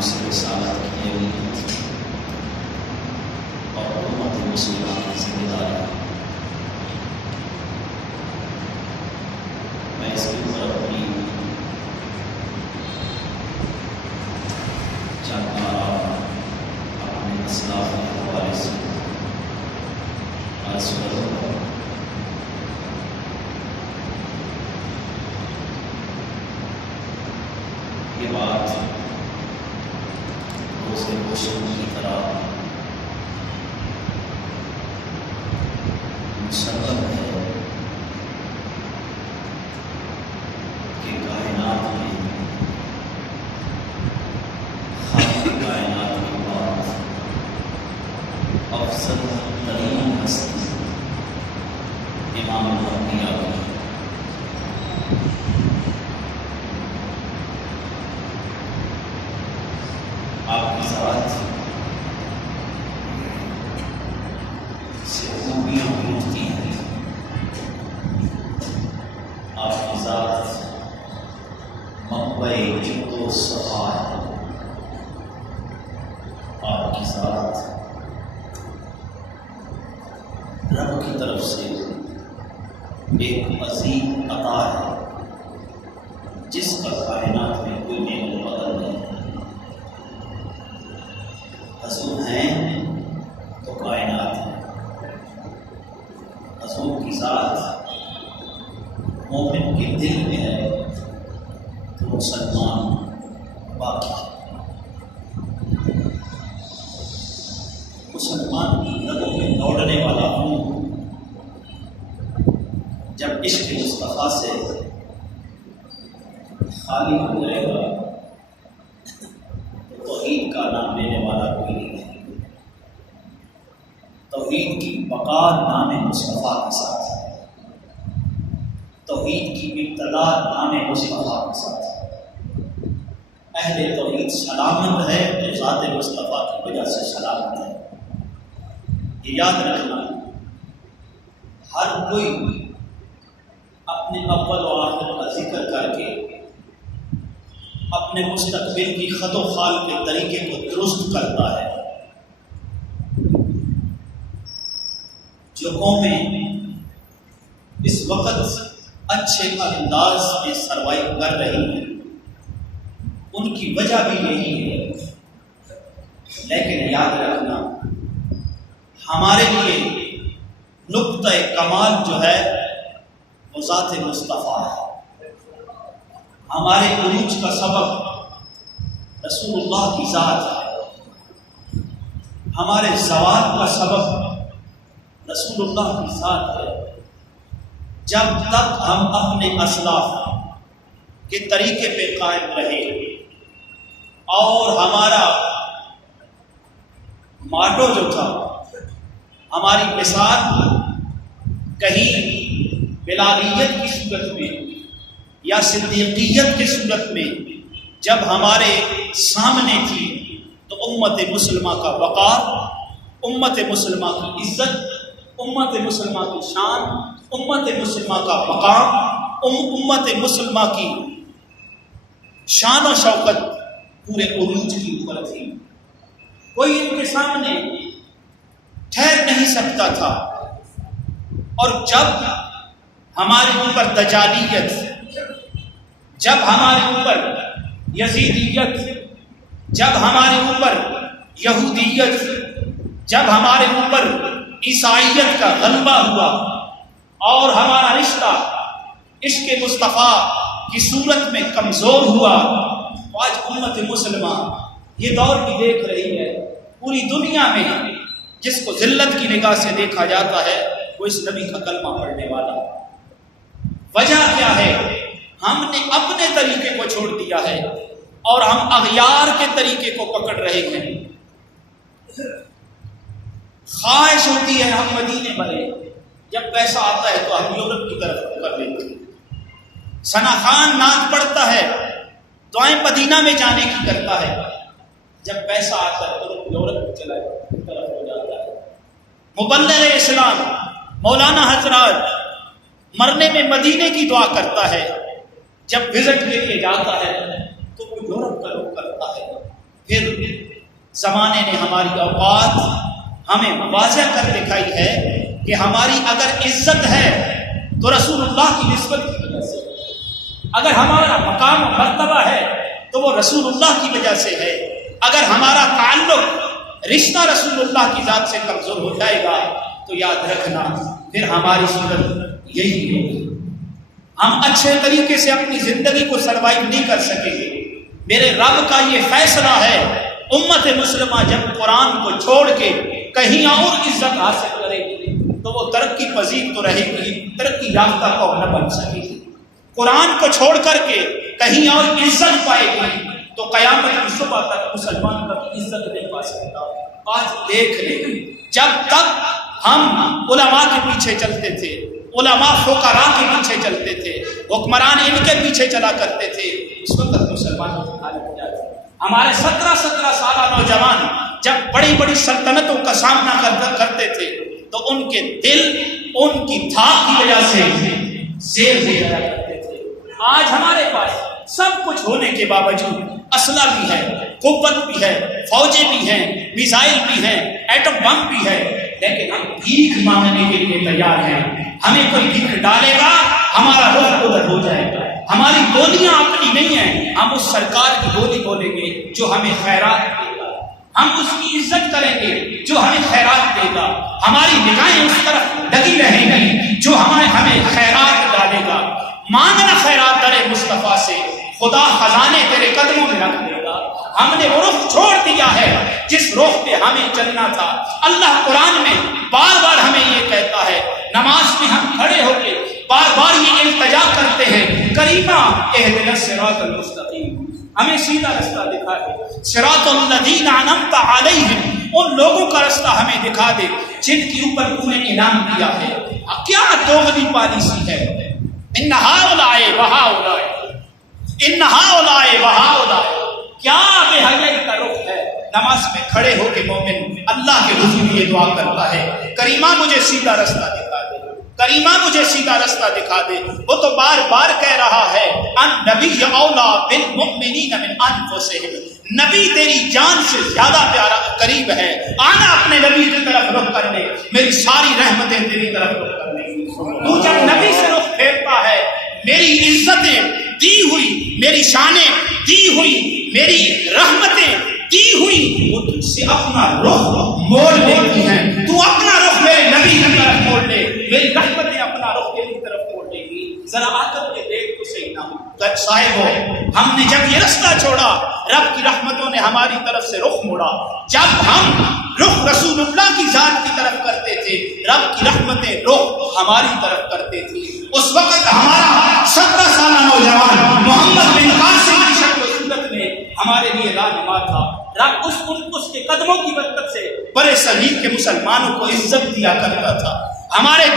ہم سے رسالت کی امید اور امت مسلمہ کی ذمہ داری، میں اس کے اوپر اپنی چند آراء اپنے اسلاف کے حوالے سے عرض کروں گا۔ یہ بات روزے روشن کی طرح مسلم ہے کہ کائنات میں خالق کائنات کے بعد افضل ترین ہستی امام الانبیاء کی آپ کی ذات سے خوبیاں ملتی ہیں، آپ کی ذات منبع جد و صفا ہے، آپ کی ذات رب کی طرف سے ایک عظیم عطا ہے جس کا کائنات میں کوئی نعمت بدل نہیں ہے۔ حضور ہیں تو کائنات ہے، حضور کی ذات مومن کے دل میں ہے تو مسلمان باقی ہے۔ مسلمان کی رگوں میں دوڑنے والا ہوں جب عشق مصطفیٰ سے خالی ہو جائے گا تو توحید کا نام لینے والا کوئی نہیں ہے۔ توحید کی بقا نام مصطفیٰ کے ساتھ ہے، توحید کی ابتدا نام مصطفیٰ کے ساتھ ہے۔ اہل توحید سلامت ہے تو ذات مصطفیٰ کی وجہ سے سلامت ہے۔ یہ یاد رکھنا، ہر کوئی اپنے اول و آخر کا ذکر کر کے اپنے مستقبل کی خط و خال کے طریقے کو درست کرتا ہے۔ جو قومیں اس وقت اچھے انداز میں سروائیو کر رہی ہیں ان کی وجہ بھی یہی ہے، لیکن یاد رکھنا ہمارے لیے نقطہ کمال جو ہے وہ ذات مصطفیٰ ہے۔ ہمارے عروج کا سبب رسول اللہ کی ذات ہے، ہمارے زوال کا سبب رسول اللہ کی ذات ہے۔ جب تک ہم اپنے اسلاف کے طریقے پہ قائم رہے اور ہمارا ماٹو جو تھا، ہماری مثال کہیں بلالیت کی صورت میں یا صدیقیت کی صورت میں جب ہمارے سامنے تھی تو امت مسلمہ کا وقار، امت مسلمہ کی عزت، امت مسلمہ کی شان، امت مسلمہ کا مقام، امت مسلمہ کی شان و شوکت پورے عروج کی اوپر تھی۔ کوئی ان کے سامنے ٹھہر نہیں سکتا تھا، اور جب ہمارے اوپر دجالیت، جب ہمارے اوپر یزیدیت، جب ہمارے اوپر یہودیت، جب ہمارے اوپر عیسائیت کا غلبہ ہوا اور ہمارا رشتہ عشق مصطفیٰ کی صورت میں کمزور ہوا، تو آج امت مسلمہ یہ دور بھی دیکھ رہی ہے۔ پوری دنیا میں جس کو ذلت کی نگاہ سے دیکھا جاتا ہے وہ اس نبی کا کلمہ پڑھنے والا۔ وجہ کیا ہے؟ ہم نے اپنے طریقے کو چھوڑ دیا ہے اور ہم اغیار کے طریقے کو پکڑ رہے ہیں۔ خواہش ہوتی ہے ہم مدینے بنے، جب پیسہ آتا ہے تو ہم یورپ کی طرف کر لیتے ہیں۔ ثنا خان نعت پڑھتا ہے، دعائیں مدینہ میں جانے کی کرتا ہے، جب پیسہ آتا ہے تو یورپ کی طرف ہو جاتا ہے۔ مبلغ اسلام مولانا حضرات مرنے میں مدینے کی دعا کرتا ہے، جب وزٹ کے لیے جاتا ہے تو وہ یورپ کا رخ کرتا ہے۔ پھر زمانے نے ہماری اوقات ہمیں واضح کر دکھائی ہے کہ ہماری اگر عزت ہے تو رسول اللہ کی نسبت کی وجہ سے، اگر ہمارا مقام و مرتبہ ہے تو وہ رسول اللہ کی وجہ سے ہے، اگر ہمارا تعلق رشتہ رسول اللہ کی ذات سے کمزور ہو جائے گا تو یاد رکھنا پھر ہماری صورت یہی ہوگی، ہم اچھے طریقے سے اپنی زندگی کو سروائیو نہیں کر سکیں گے۔ میرے رب کا یہ فیصلہ ہے، امت مسلمہ جب قرآن کو چھوڑ کے کہیں اور عزت حاصل کرے گی تو وہ ترقی پذیر تو رہے گی، ترقی یافتہ قوم نہ بن سکے گی۔ قرآن کو چھوڑ کر کے کہیں اور عزت پائے گی تو قیامت کی صبح تک مسلمان کبھی عزت نہیں پا سکتا۔ آج دیکھ لیں، جب تک ہم علماء کے پیچھے چلتے تھے، علماء فقراء کے پیچھے چلتے تھے، حکمران ان کے پیچھے چلا کرتے تھے، اس وقت مسلمانوں کی حالت کیا تھی؟ ہمارے 17 سالہ نوجوان جب بڑی بڑی سلطنتوں کا سامنا کرتے تھے تو ان کے دل ان کی دھاک کی وجہ سے زیر ہو جایا کرتے تھے۔ آج ہمارے پاس سب کچھ ہونے کے باوجود اسلحہ بھی ہے، قوت بھی ہے، فوجیں بھی ہیں، میزائل بھی ہیں، ایٹم بم بھی ہے، لیکن ہم بھیک مانگنے کے لیے تیار ہیں۔ ہمیں کوئی بھیک ڈالے گا ہمارا رخ ادھر ہو جائے گا۔ ہماری بولیاں اپنی نہیں ہیں، ہم اس سرکار کی بولی بولیں گے جو ہمیں خیرات دے گا، ہم اس کی عزت کریں گے جو ہمیں خیرات دے گا، ہماری نگاہیں اس طرف لگی رہیں گی جو ہمیں خیرات ڈالے گا۔ مانگنا خیرات در مصطفیٰ سے، خدا خزانے تیرے قدموں میں رکھ دے گا۔ ہم نے وہ رخ چھوڑ دیا ہے جس رخ پہ ہمیں چلنا تھا۔ اللہ قرآن میں بار بار ہمیں یہ کہتا ہے، نماز میں ہم کھڑے ہو کے بار بار یہ التجا کرتے ہیں، کریمہ اہدنا الصراط المستقیم، ہمیں سیدھا رستہ دکھا دے، صراط الذین انعمت علیہم، ان لوگوں کا رستہ ہمیں دکھا دے جن کے اوپر تو نے انعام دیا ہے۔ کیا دوغلی پالیسی ہے، ان ہؤلاء وہؤلاء، ان ہؤلاء وہؤلاء، کیا بے حیائی کا رخ ہے۔ نماز میں کھڑے ہو کے مومن اللہ کے حضور یہ دعا کرتا ہے، کریمہ مجھے سیدھا رستہ دکھا دے، کریمہ مجھے سیدھا رستہ دکھا دے۔ وہ تو بار بار کہہ رہا ہے، ان نبی اولا بالمؤمنین من انفسہم، نبی تیری جان سے زیادہ پیارا قریب ہے، آنا اپنے نبی کی طرف رخ کرنے، میری ساری رحمتیں تیری طرف رخ کرنے۔ تو جب نبی سے رخ پھیرتا ہے، میری عزتیں دی ہوئی، میری شانیں دی ہوئی، میری رحمتیں دی ہوئی، وہ تجھ سے اپنا رخ موڑ لیتی ہیں۔ تو اپنا رخ میرے نبی کی طرف موڑ لے، میری رحمتیں اپنا رخ تیری طرف موڑ لیں گی۔ ذرا آ کر کے دیکھ تو صحیح نہ صاحبو، ہم نے جب یہ رستہ چھوڑا، رب کی رحمتوں نے ہماری طرف سے رخ موڑا۔ جب ہم رخ رسول اللہ کی ذات کی طرف کرتے تھے، رب کی رحمتیں رخ ہماری طرف کرتے تھی۔ اس وقت ہمارا 17 سالہ نوجوان محمد بن قاسم کی شکل و صورت میں ہمارے لیے رہنما تھا۔ رب اس کے قدموں کی برکت سے بڑے صغیر کے مسلمانوں کو عزت دیا کرتا تھا۔ ہمارے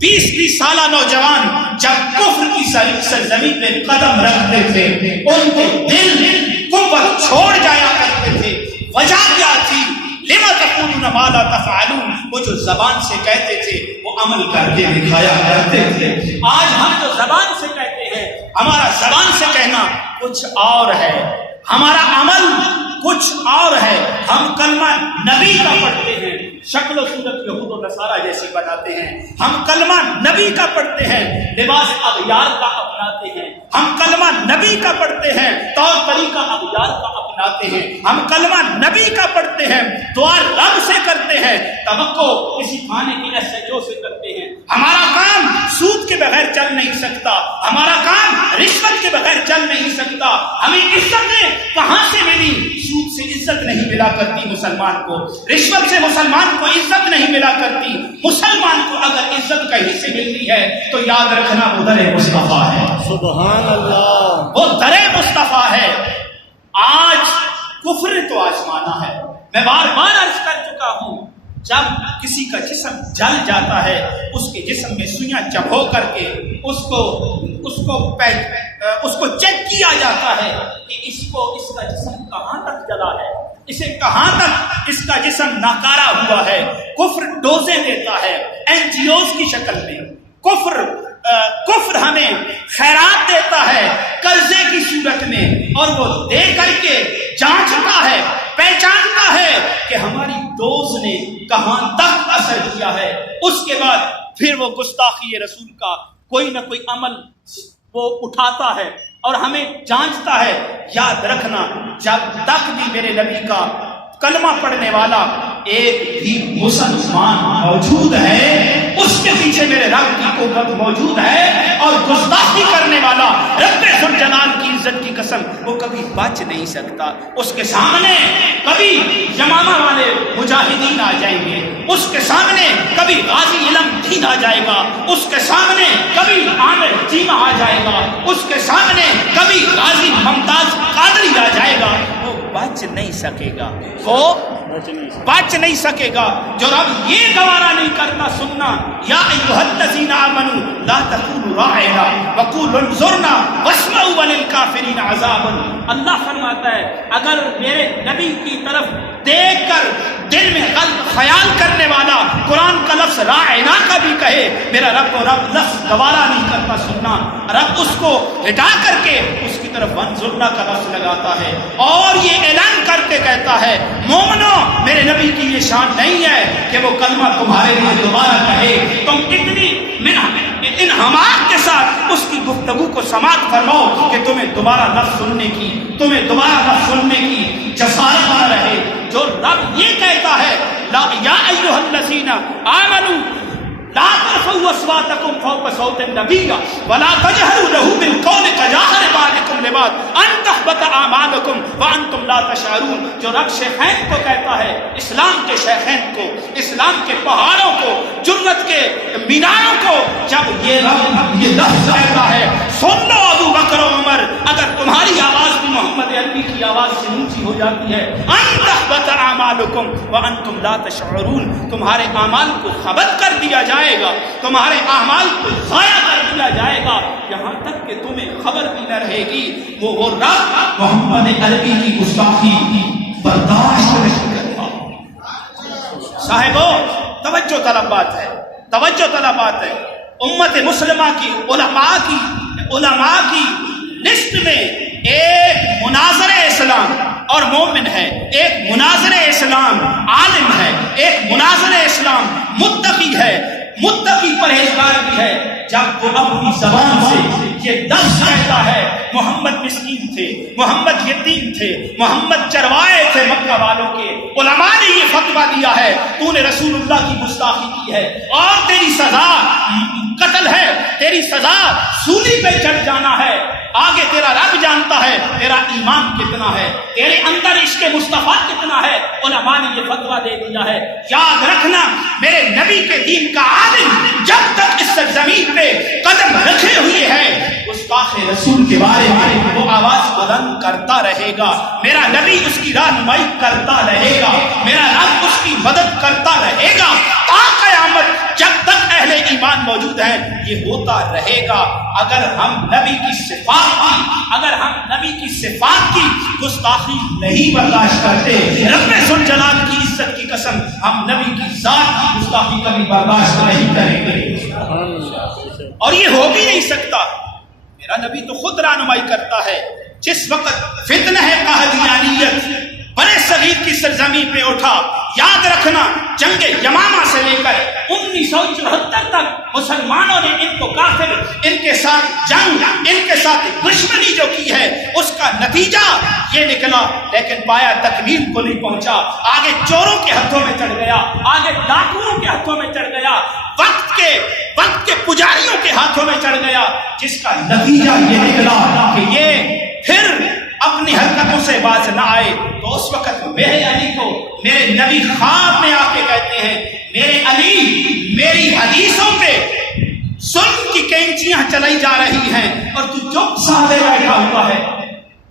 20 سالہ نوجوان جب کفر کی سرزمین پہ قدم رکھتے تھے، ان کے دل قوت چھوڑ جایا کرتے تھے۔ وجہ کیا تھی؟ لما تقولون ما لا تفعلون، وہ جو زبان سے کہتے تھے وہ عمل کر کے دکھایا کرتے تھے۔ آج ہم جو زبان سے کہتے ہیں، ہمارا زبان سے کہنا کچھ اور ہے، ہمارا عمل کچھ اور ہے۔ ہم کلمہ نبی کا پڑھتے ہیں، شکل و صورت یہود و نصارہ جیسی بناتے ہیں۔ ہم کلمہ نبی کا پڑھتے ہیں، لباس اغیار کا اپناتے ہیں۔ ہم کلمہ نبی کا پڑھتے ہیں، طور طریقہ اغیار کا اپناتے ہیں۔ ہم کلمہ نبی کا پڑھتے ہیں، دعا رب سے کرتے ہیں، توقع کسی کھانے کی SHO سے کرتے ہیں۔ ہمارا کام سود کے بغیر چل نہیں سکتا، ہمارا کام رشوت کے بغیر چل نہیں سکتا۔ ہمیں عزتیں کہاں سے ملی؟ سود سے عزت نہیں ملا کرتی مسلمان کو، رشوت سے مسلمان کو عزت نہیں ملا کرتی۔ مسلمان کو اگر عزت کہیں سے ملتی ہے تو یاد رکھنا وہ در مصطفیٰ ہے۔ سبحان اللہ، وہ در مصطفیٰ ہے۔ آج کفر تو آزمانا ہے۔ میں بار بار عرض کر چکا ہوں، جب کسی کا جسم جل جاتا ہے، اس کے جسم میں سوئیاں چبھو کر کے اس کو چیک کیا جاتا ہے کہ اس کا جسم کہاں تک جلا ہے، اسے کہاں تک اس کا جسم ناکارہ ہوا ہے۔ کفر ڈوزیں دیتا ہے NGOs کی شکل میں، کفر ہمیں خیرات دیتا ہے قرضے کی صورت میں۔ میں، اور وہ دے کر کے جانچتا ہے، پہچانتا ہے کہ ہماری ڈوز نے کہاں تک اثر کیا ہے، اس کے بعد پھر وہ گستاخی رسول کا کوئی نہ کوئی عمل وہ اٹھاتا ہے اور ہمیں جانچتا ہے۔ یاد رکھنا، جب تک بھی میرے نبی کا کلمہ پڑھنے والا ایک بھی مسلمان موجود ہے، اس کے پیچھے میرے رب کی قوت موجود ہے، اور گستاخی کرنے والا رب ذوالجلال کی عزت کی قسم وہ کبھی بچ نہیں سکتا۔ اس کے سامنے کبھی یمامہ والے مجاہدین آ جائیں گے، اس کے سامنے کبھی غازی علم دین آ جائے گا، اس کے سامنے کبھی عامر چیمہ آ جائے گا، اس کے سامنے کبھی غازی ممتاز قادری آ جائے گا، وہ بچ نہیں سکے گا، وہ بچ نہیں سکے گا۔ جو رب یہ گوارا نہیں کرتا سننا، یا ایھا الذین آمنوا لا تقولوا راعنا وقولوا انظرنا واسمعوا وللکافرین عذاب۔ اللہ فرماتا ہے اگر میرے نبی کی طرف دیکھ کر دل میں قلب خیال کرنے والا قرآن کا لفظ راعنا کا بھی کہے، میرا رب لفظ گوارا نہیں کرتا سننا، رب اس کو ہٹا کر کے اس کی طرف انظرنا کا لفظ لگاتا ہے، اور یہ اعلان کر کے کہتا ہے مومنو میرے نبی کی یہ شان نہیں ہے کہ وہ کلمہ تمہارے لیے دوبارہ کہے، تم اتنی انہماک کے ساتھ اس کی گفتگو کو سماعت فرماؤ کہ تمہیں دوبارہ لفظ سننے کی جسارت نہ رہے۔ جو رب یہ کہتا ہے یا ایھا الذین آمنوا لا ترفعوا اصواتکم فوق صوت النبی ولا تجہروا له بالقول کجہر بعضکم لبعض ان تحبط اعمالکم وانتم لا تشعرون۔ جو رب شیخین کو کہتا ہے، اسلام کے شیخین کو، اسلام کے پہاڑوں کو، جرت کے میناروں کو، جب یہ رب یہ لفظ کہتا ہے سن لو ابو بکر و عمر، اگر تمہاری آواز بھی محمد عربی کی آواز سے اونچی ہو جاتی ہے، ان تحبط اعمالکم وانتم لا تشعرون، تمہارے اعمال کو خبت کر دیا جائے گا، تمہارے اعمال کو ضائع کر دیا جائے گا، یہاں تک کہ تمہیں خبر بھی نہ رہے گی۔ وہ رب محمد عربی کی گستاخی برداشت نہیں کرتا۔ صاحبو توجہ طلب بات ہے، امت مسلمہ کی علماء کی لسٹ میں ایک مناظر اسلام اور مومن ہے، ایک مناظر اسلام عالم ہے، ایک مناظر اسلام متقی ہے، متقی پرہیزگار بھی ہے۔ جب وہ اپنی زبان سے یہ لفظ کہتا ہے محمد مسکین تھے، محمد یتیم تھے، محمد چروائے تھے مکہ والوں کے، علماء نے یہ فتویٰ دیا ہے تو نے رسول اللہ کی گستاخی کی ہے اور تیری سزا قتل ہے، تیری سزا سولی پہ چڑھ جانا ہے۔ آگے تیرا رب جانتا ہے تیرا ایمان کتنا ہے، تیرے اندر عشق مصطفیٰ کتنا ہے، علماء نے یہ فتویٰ دے دیا ہے۔ یاد رکھنا میرے نبی کے دین کا عالم جب تک اس زمین پہ قدم رکھے ہوئے ہے گستاخ رسول کے بارے میں وہ آواز بلند کرتا رہے گا، میرا نبی اس کی رہنمائی کرتا رہے گا، میرا رب اس کی مدد کرتا رہے گا تا قیامت، جب تک اہل ایمان موجود ہیں یہ ہوتا رہے گا۔ اگر ہم نبی کی صفات کی گستاخی نہیں برداشت کرتے، رب ذوالجلال کی عزت کی قسم ہم نبی کی ذات کی گستاخی کبھی برداشت نہیں کریں گے، اور یہ ہو بھی نہیں سکتا۔ میرا نبی تو خود رہنمائی کرتا ہے، جس وقت فتنہ قادیانیت بڑے صغیر کی سرزمین پہ اٹھا، یاد رکھنا جنگ یمامہ سے لے کر 1974 تک مسلمانوں نے ان کو کافر، ان کے ساتھ جنگ، ان کے ساتھ دشمنی جو کی ہے اس کا نتیجہ یہ نکلا، لیکن پایا تکمیل کو نہیں پہنچا۔ آگے چوروں کے ہاتھوں میں چڑھ گیا، آگے ڈاکوؤں کے ہاتھوں میں چڑھ گیا، وقت کے پجاریوں کے ہاتھوں میں چڑھ گیا، جس کا نتیجہ یہ نکلا کہ یہ پھر اپنی حرکتوں سے باز نہ آئے۔ تو اس وقت میرے علی کو میرے نبی خواب میں آ کے کہتے ہیں میرے علی میری حدیثوں پہ ظلم کی کینچیاں چلائی جا رہی ہیں اور تو چپ سادے بیٹھا ہوا ہے،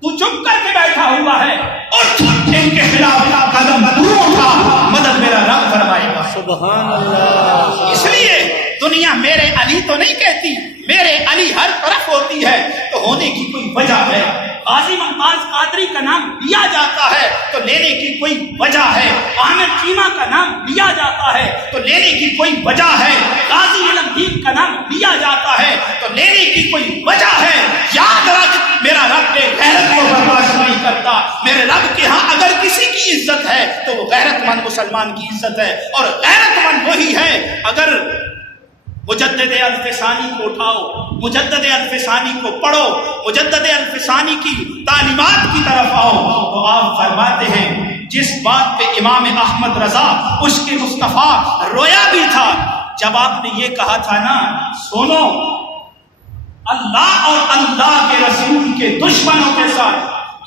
تو چپ کر کے بیٹھا ہوا ہے، اور ان کے خلاف قدم تو اٹھا، مدد میرا رب فرمائے گا۔ سبحان اللہ۔ اس لیے دنیا میرے علی تو نہیں کہتی، میرے علی ہر طرف ہوتی ہے تو ہونے کی کوئی وجہ ہے۔ غازی ممتاز قادری کا نام لیا جاتا ہے تو لینے کی کوئی وجہ ہے، عامر چیمہ کا نام لیا جاتا ہے تو لینے کی کوئی وجہ ہے، غازی علم دین کا نام لیا جاتا ہے تو لینے کی کوئی وجہ ہے۔ یاد رکھ میرا رب نے غیرت کو میرے رب کے ہاں اگر کسی کی عزت ہے تو وہ غیرت مند مسلمان کی عزت ہے، اور غیرت مند وہی ہے اگر مجدد الف ثانی کو اٹھاؤ، مجدد الف ثانی کو پڑھو، مجدد الف ثانی کی تعلیمات کی طرف آؤ، تو آپ فرماتے ہیں جس بات پہ امام احمد رضا اس کے مصطفیٰ رویا بھی تھا، جب آپ نے یہ کہا تھا نا، سنو اللہ اور اللہ کے رسول کے دشمنوں کے ساتھ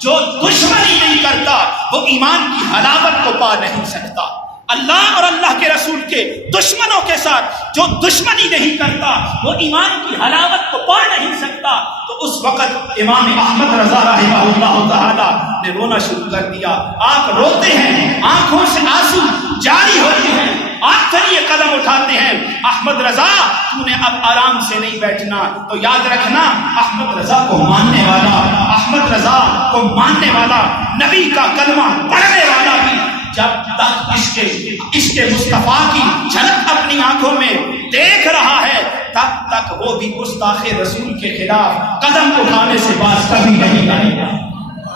جو دشمنی نہیں کرتا وہ ایمان کی حلاوت کو پا نہیں سکتا، اللہ اور اللہ کے رسول کے دشمنوں کے ساتھ جو دشمنی نہیں کرتا وہ ایمان کی حلاوت کو پا نہیں سکتا۔ تو اس وقت امام احمد رضا رحمہ اللہ تعالی نے رونا شروع کر دیا۔ آپ روتے ہیں، آنکھوں سے آنسو جاری ہوتے ہیں، آپ پھر یہ قدم اٹھاتے ہیں، احمد رضا تو نے اب آرام سے نہیں بیٹھنا، تو یاد رکھنا احمد رضا کو ماننے والا، احمد رضا کو ماننے والا، نبی کا کلمہ پڑھنے والا بھی جب تک عشق مصطفیٰ کی جھلک اپنی آنکھوں میں دیکھ رہا ہے تب تک وہ بھی گستاخ رسول کے خلاف قدم اٹھانے سے باز کبھی نہیں آئے گا۔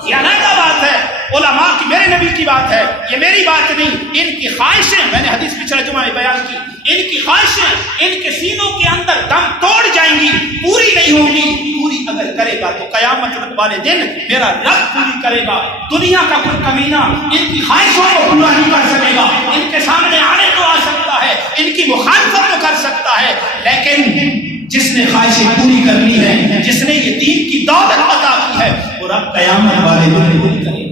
یہ علیحدہ بات ہے، علماء کی، میرے نبی کی بات ہے، یہ میری بات نہیں۔ ان کی خواہشیں، میں نے حدیث پچھلے جمعہ میں بیان کی، ان کی خواہشیں ان کے سینوں کے اندر دم توڑ جائیں گی، پوری نہیں ہوں گی۔ پوری اگر کرے گا تو قیامت والے دن میرا رب پوری کرے گا۔ دنیا کا کوئی کمینہ ان کی خواہشوں کو پورا نہیں کر سکے گا، ان کے سامنے آنے تو آ سکتا ہے، ان کی مخالفت تو کر سکتا ہے، لیکن جس نے خواہشیں پوری کرنی ہے، جس نے یہ دین کی دولت عطا کی ہے، وہ رب قیامت والے دن پوری کرے گا۔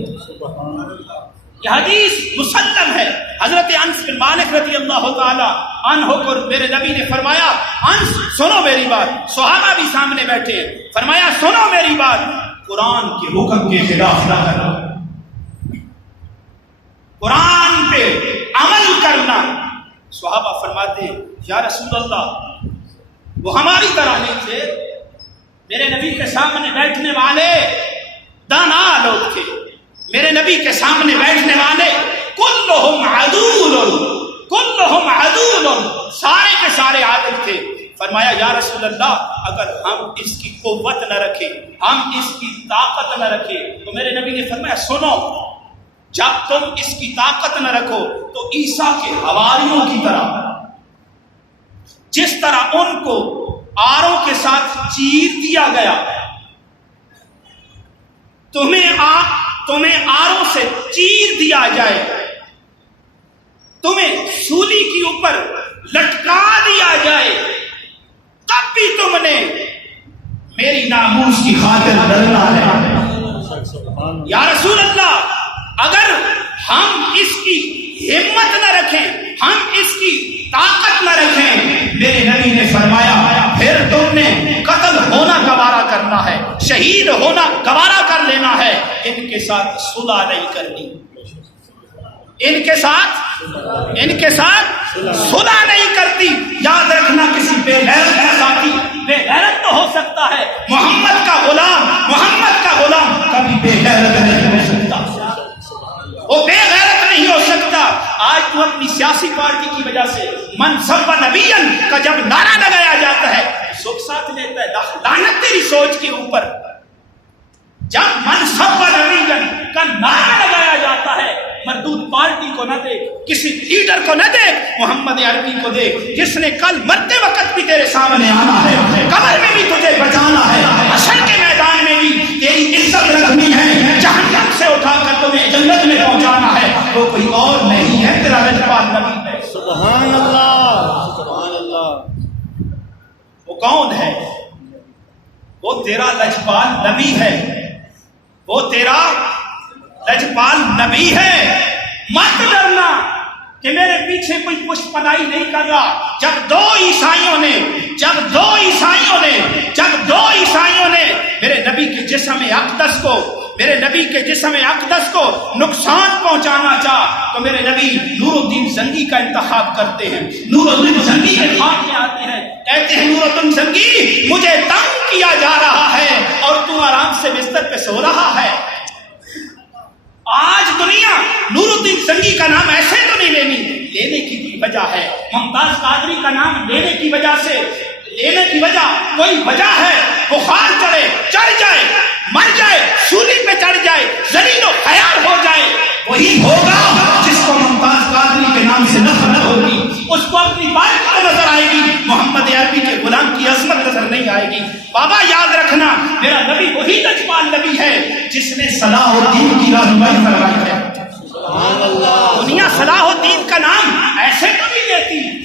یہ حدیث مسلم ہے۔ حضرت انس بن مالک رضی اللہ تعالی عنہ کو میرے نبی نے فرمایا، انس سنو میری بات، صحابہ بھی سامنے بیٹھے، فرمایا سنو میری بات، قرآن کے حکم کے خلاف نہ کرنا، قرآن پہ عمل کرنا۔ صحابہ فرماتے ہیں یا رسول اللہ وہ ہماری طرح نہیں تھے، میرے نبی کے سامنے بیٹھنے والے دانا لوگ تھے، میرے نبی کے سامنے بیٹھنے والے کلہم عدول، کلہم عدول، سارے کے سارے عادل تھے۔ فرمایا یا رسول اللہ اگر ہم اس کی قوت نہ رکھیں، ہم اس کی طاقت نہ رکھیں، تو میرے نبی نے فرمایا سنو، جب تم اس کی طاقت نہ رکھو تو عیسیٰ کے حواریوں کی طرح، جس طرح ان کو آروں کے ساتھ چیر دیا گیا، تمہیں آروں سے چیر دیا جائے، تمہیں سولی کے اوپر لٹکا دیا جائے، تب بھی تم نے میری ناموس کی خاطر ڈرنا ہے۔ یا رسول اللہ اگر ہم اس کی ہمت نہ رکھیں، ہم اس کی طاقت نہ رکھیں، میرے نبی نے فرمایا پھر تم نے قتل ہونا گوارا کرنا ہے، شہید ہونا گوارا کر لینا ہے، ان کے ساتھ صلح نہیں کرنی، ان کے ساتھ صلح نہیں کرتی۔ یاد رکھنا کسی بے غیرت کا ساتھی بے غیرت تو ہو سکتا ہے، محمد کا غلام کبھی بے غیرت نہیں ہو سکتا، وہ بے غیرت نہیں ہو سکتا۔ آج تو اپنی سیاسی پارٹی کی وجہ سے منصب نبیًا کا جب نعرہ لگایا جاتا ہے سکھ ساتھ لیتا ہے، لعنت تیری سوچ کے اوپر۔ جب منصب نبیًا کا نعرہ لگایا جاتا ہے، مردود پارٹی کو نہ دیکھ، کسی لیڈر کو نہ دیکھ، محمد عربی کو دیکھ، جس نے کل مرتے وقت بھی تیرے سامنے آنا ہے، قبر میں بھی تجھے بچانا ہے، حشر کے میدان میں بھی تیری عزت رکھنی ہے، جہنم سے اٹھا کر تمہیں جنت میں پہنچانا ہے، وہ کوئی اور نہیں ہے، تیرا لجپال نبی ہے۔ سبحان اللہ، سبحان اللہ۔ وہ کون ہے؟ وہ تیرا لجپال نبی ہے، وہ تیرا لجپال نبی ہے۔ مت ڈرنا کہ میرے پیچھے کوئی پشت پناہی نہیں کر رہا۔ جب دو عیسائیوں نے میرے نبی کے جسم اقدس کو نقصان پہنچانا چاہ تو میرے نبی نور الدین زنگی کا انتخاب کرتے ہیں، نور الدین زنگی کے خواب میں آتے ہیں، کہتے ہیں نور الدین زنگی مجھے تنگ کیا جا رہا ہے اور تو آرام سے بستر پہ سو رہا ہے۔ آج دنیا نور الدین زنگی کا نام ایسے تو نہیں لینے کی وجہ ہے، ممتاز قادری کا نام لینے کی وجہ کوئی وجہ ہے، بخار چڑھ جائے، مر جائے، سولی پہ چڑھ جائے، ذلیل و وہی ہوگا جس کو ممتاز قادری کے نام سے نفرت ہوگی، اس کو اپنی بات نظر آئے گی، محمد عربی کے غلام کی عظمت نظر نہیں آئے گی۔ بابا یاد رکھنا، میرا نبی وہی لجپال نبی ہے جس نے صلاح الدین کی رہنمائی کروائی ہے۔ دنیا صلاح الدین کا نام ایسے کبھی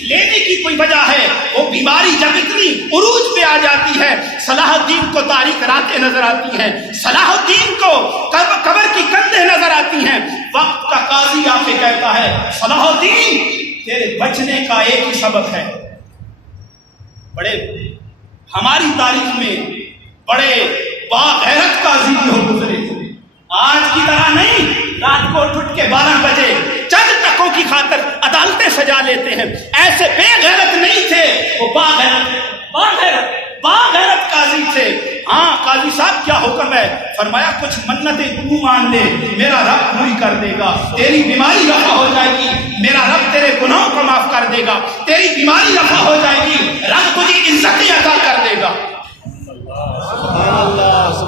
لینے کی کوئی وجہ ہے، وہ بیماری جب اتنی عروج پہ آ جاتی ہے، صلاح الدین کو تاریک راتیں نظر آتی ہیں، صلاح الدین کو قبر کی کندھیں نظر آتی ہیں، وقت کا قاضی آ کے کہتا ہے صلاح الدین تیرے بچنے کا ایک ہی سبب ہے۔ بڑے ہماری تاریخ میں بڑے باغیرت قاضی بھی ہو گزرے، آج کی طرح نہیں رات کو اٹھ کے 12 بجے چند ٹکوں کی خاطر عدالتیں سجا لیتے ہیں، ایسے بے غیرت نہیں تھے، وہ باغیرت قاضی تھے۔ ہاں قاضی صاحب کیا حکم ہے؟ فرمایا کچھ منتیں تو مان لے، میرا رب پوری کر دے گا، تیری بیماری رفع ہو جائے گی، میرا رب تیرے گناہوں کو معاف کر دے گا، تیری بیماری رفع ہو جائے گی، رب تجھے عزت عطا کر دے گا۔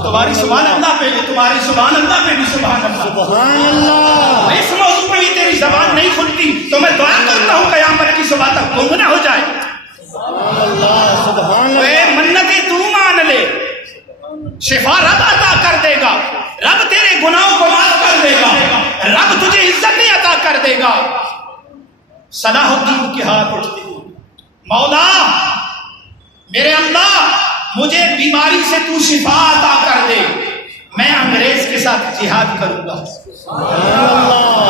تمہاری سبحان اللہ پہ بھی، تمہاری سبحان اللہ پہ بھی سبحان اللہ، سبحان اللہ۔ اس موضوع پہ بھی تیری زبان نہیں کھلتی تو میں دعا کرتا ہوں قیامت کی صبح تک گنگ نہ ہو جائے۔ سبحان اللہ، سبحان اللہ۔ منتیں تو مان لے، شفا رب عطا کر دے گا، رب تیرے گناہوں کو معاف کر دے گا، رب تجھے عزت عطا کر دے گا۔ صلاح الدین کے ہاتھ اٹھتے ہیں، مولا میرے اللہ مجھے بیماری سے تو شفا عطا کر دے، میں انگریز کے ساتھ جہاد کروں گا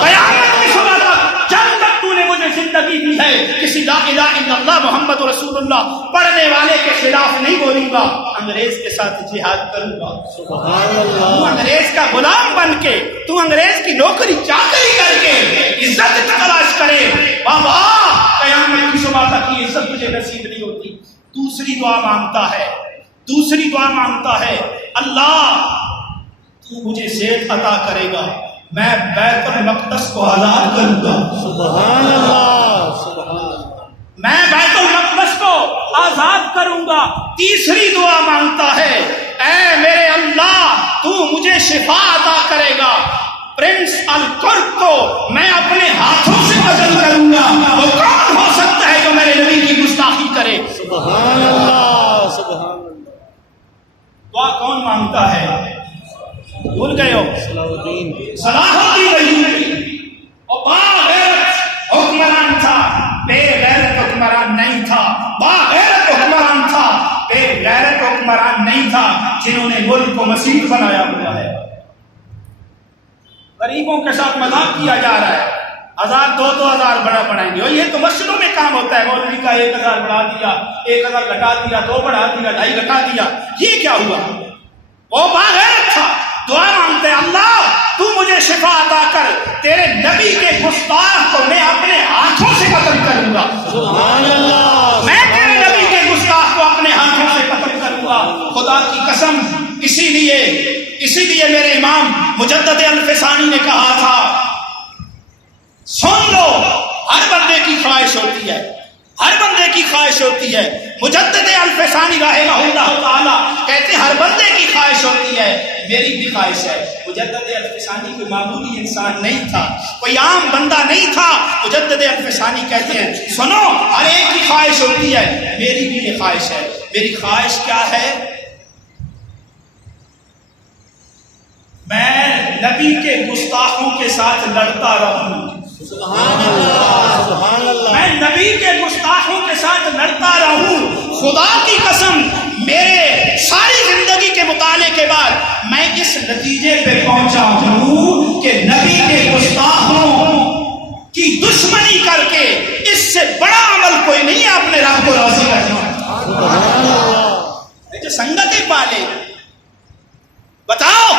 قیامت کی صبح تک، جب تک تو نے مجھے زندگی دی ہے کسی لا الہ الا اللہ محمد رسول اللہ پڑھنے والے کے خلاف نہیں بولوں گا، انگریز کے ساتھ جہاد کروں گا۔ تو انگریز کا غلام بن کے، تو انگریز کی نوکری چاکری کر کے عزت تلاش کرے، بابا قیامت کی صبح تک یہ عزت مجھے نصیب نہیں ہوتی۔ دوسری دعا مانگتا ہے اللہ تو مجھے صحت عطا کرے گا، میں بیت المقدس کو آزاد کروں گا۔ سبحان اللہ، سبحان اللہ، میں بیت المقدس کو آزاد کروں گا۔ تیسری دعا مانگتا ہے اے میرے اللہ تو مجھے شفا عطا کرے گا، پرنس الکرد کو میں اپنے ہاتھوں سے قتل کروں گا۔ وہ کون ہو سکتا ہے جو میرے نبی کی گستاخی کرے؟ سبحان اللہ، سبحان اللہ۔ دعا کون مانگتا ہے؟ بھول گئے ہو؟ صلاح الدین اور باغیرت حکمران تھا، بے غیرت حکمران نہیں تھا، باغیرت حکمران تھا، بے غیرت حکمران نہیں تھا، جنہوں نے ملک کو مسیح بنایا ہوا ہے۔ غریبوں کے ساتھ مذاق کیا جا رہا ہے، 1000 بڑھائیں گے، اور یہ تو مسجدوں میں کام ہوتا ہے، مولوی کا 1000 بڑھا دیا، 1000 گھٹا دیا، 2 بڑھا دیا، 2.5 گھٹا دیا، یہ کیا ہوا؟ وہ باغیرت تھا۔ دعا مانگتے اللہ تو مجھے شفا عطا کر، تیرے نبی کے گستاخ کو میں اپنے ہاتھوں سے قتل کروں گا۔ سبحان اللہ، میں تیرے نبی کے گستاخ کو اپنے ہاتھوں سے قتل کروں گا۔ خدا کی قسم، اسی لیے میرے امام مجدد الفسانی نے کہا تھا، سن لو ہر بندے کی خواہش ہوتی ہے، ہر بندے کی خواہش ہوتی ہے۔ مجدد الفسانی رحمہ اللہ تعالی کہتے ہیں ہر بندے کی خواہش ہوتی ہے، میری بھی خواہش ہے۔ مجدد الفسانی کوئی معمولی انسان نہیں تھا، کوئی عام بندہ نہیں تھا۔ مجدد الفسانی کہتے ہیں سنو ہر ایک کی خواہش ہوتی ہے، میری بھی یہ خواہش ہے۔ میری خواہش کیا ہے؟ میں نبی کے گستاخوں کے ساتھ لڑتا رہوں۔ سبحان اللہ، سبحان اللہ، میں نبی کے گستاخوں کے ساتھ لڑتا رہوں۔ خدا کی قسم میرے ساری زندگی کے مطالعے کے بعد میں اس نتیجے پہ پہنچا ہوں کہ نبی کے گستاخوں کی دشمنی کر کے اس سے بڑا عمل کوئی نہیں ہے اپنے رب کو راضی کرنا۔ سبحان اللہ، جو سنگتیں پالے، بتاؤ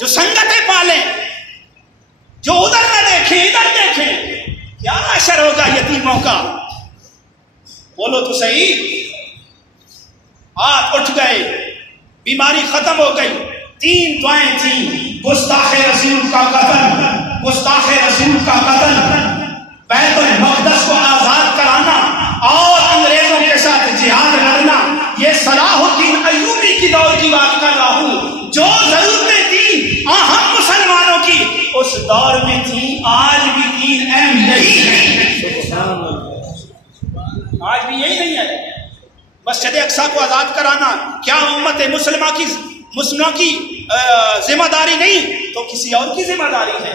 جو سنگتیں پالیں، جو ادھر نہ دیکھیں ادھر دیکھیں، کیا اثر ہوگا یتیموں کا؟ بولو تو صحیح۔ ہاتھ اٹھ گئے، بیماری ختم ہو گئی، 3 دعائیں تھیں، گستاخ رسول کا قتل، گستاخ رسول کا قتل، بیت المقدس کو آزاد کرانا اور انگریزوں کے ساتھ جہاد لڑنا۔ یہ صلاح الدین ایوبی کی دور کی بات کر رہا ہوں، جو ضرورتیں تھیں ہم مسلمانوں کی، اس دور میں تھی، آج بھی دین اہم نہیں ہے، سبحان اللہ. آج بھی یہی نہیں ہے. مسجد اقصیٰ کو آزاد کرانا کیا امت مسلموں کی ذمہ داری نہیں تو کسی اور کی ذمہ داری ہے.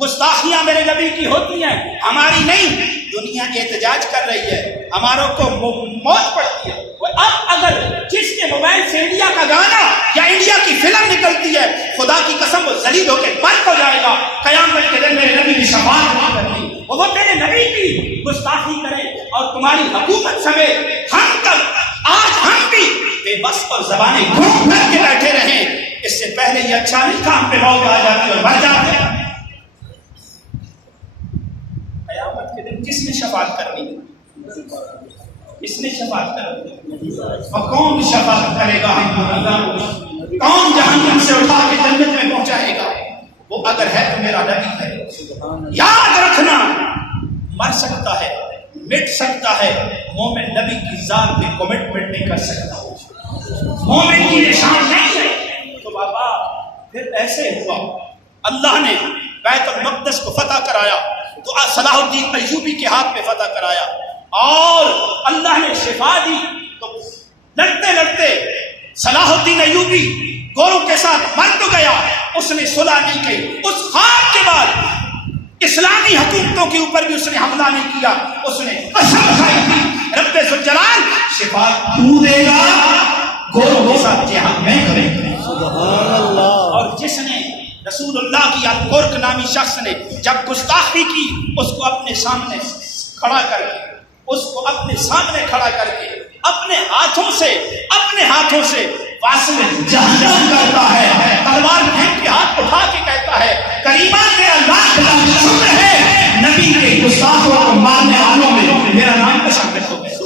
گستاخیاں میرے نبی کی ہوتی ہیں، ہماری نہیں. دنیا احتجاج کر رہی ہے، ہماروں کو موت پڑتی ہے. اب اگر جس کے موبائل سے انڈیا کا گانا یا انڈیا کی فلم نکلتی ہے، خدا کی قسم وہ ذلیل ہو کے بند ہو جائے گا. قیامت کے دن میرے نبی کی شفاعت نہیں کرنی. وہ تیرے نبی کی گستاخی کرے اور تمہاری حکومت سمیت ہم تک آج ہم بھی بے بس اور زبانیں گھوم کر کے بیٹھے رہیں. اس سے پہلے یہ اچھا نہیں تھا ہم پہ موت آ جاتی اور مر جاتے. قیامت کے دن کس نے شفاعت کرنی ہے؟ کس نے شفاعت کرنی ہے؟ اور کون شفاعت کرے گا؟ کون جہنم سے اٹھا کے جنت میں پہنچائے گا؟ وہ اگر ہے تو میرا نبی ہے. یاد رکھنا، مر سکتا ہے، مٹ سکتا ہے، مومن نبی کی ذات پہ کمٹمنٹ نہیں کر سکتا. مومن کی نشان نہیں ہے. تو بابا پھر ایسے ہوا، اللہ نے بیت المقدس کو فتح کرایا تو صلاح الدین ایوبی کے ہاتھ میں فتح کرایا اور اللہ نے شفا دی. تو لڑتے لڑتے صلاح الدین ایوبی گوروں کے ساتھ مر تو گیا، اس نے صلح نہیں کی. اس خواب کے بعد اسلامی حکومتوں کے اوپر بھی اس نے حملہ نہیں کیا. اس نے قسم کھائی تھی رب ذوالجلال شفا تو دے گا، گوروں کے ساتھ جہاد میں کرے گا. سبحان اللہ. اور جس نے رسول اللہ کی الکورک نامی شخص نے جب گستاخی کی، اس کو اپنے سامنے کھڑا کر کے اپنے ہاتھوں سے واصل جہنم کرتا ہے. تلوار پھینک کے ہاتھ اٹھا کے کہتا ہے کریمہ تیرا لاکھ لاکھ شکر ہے، نبی کے گستاخوں کو مارنے والوں میں میرا نام کا شامل ہو گیا.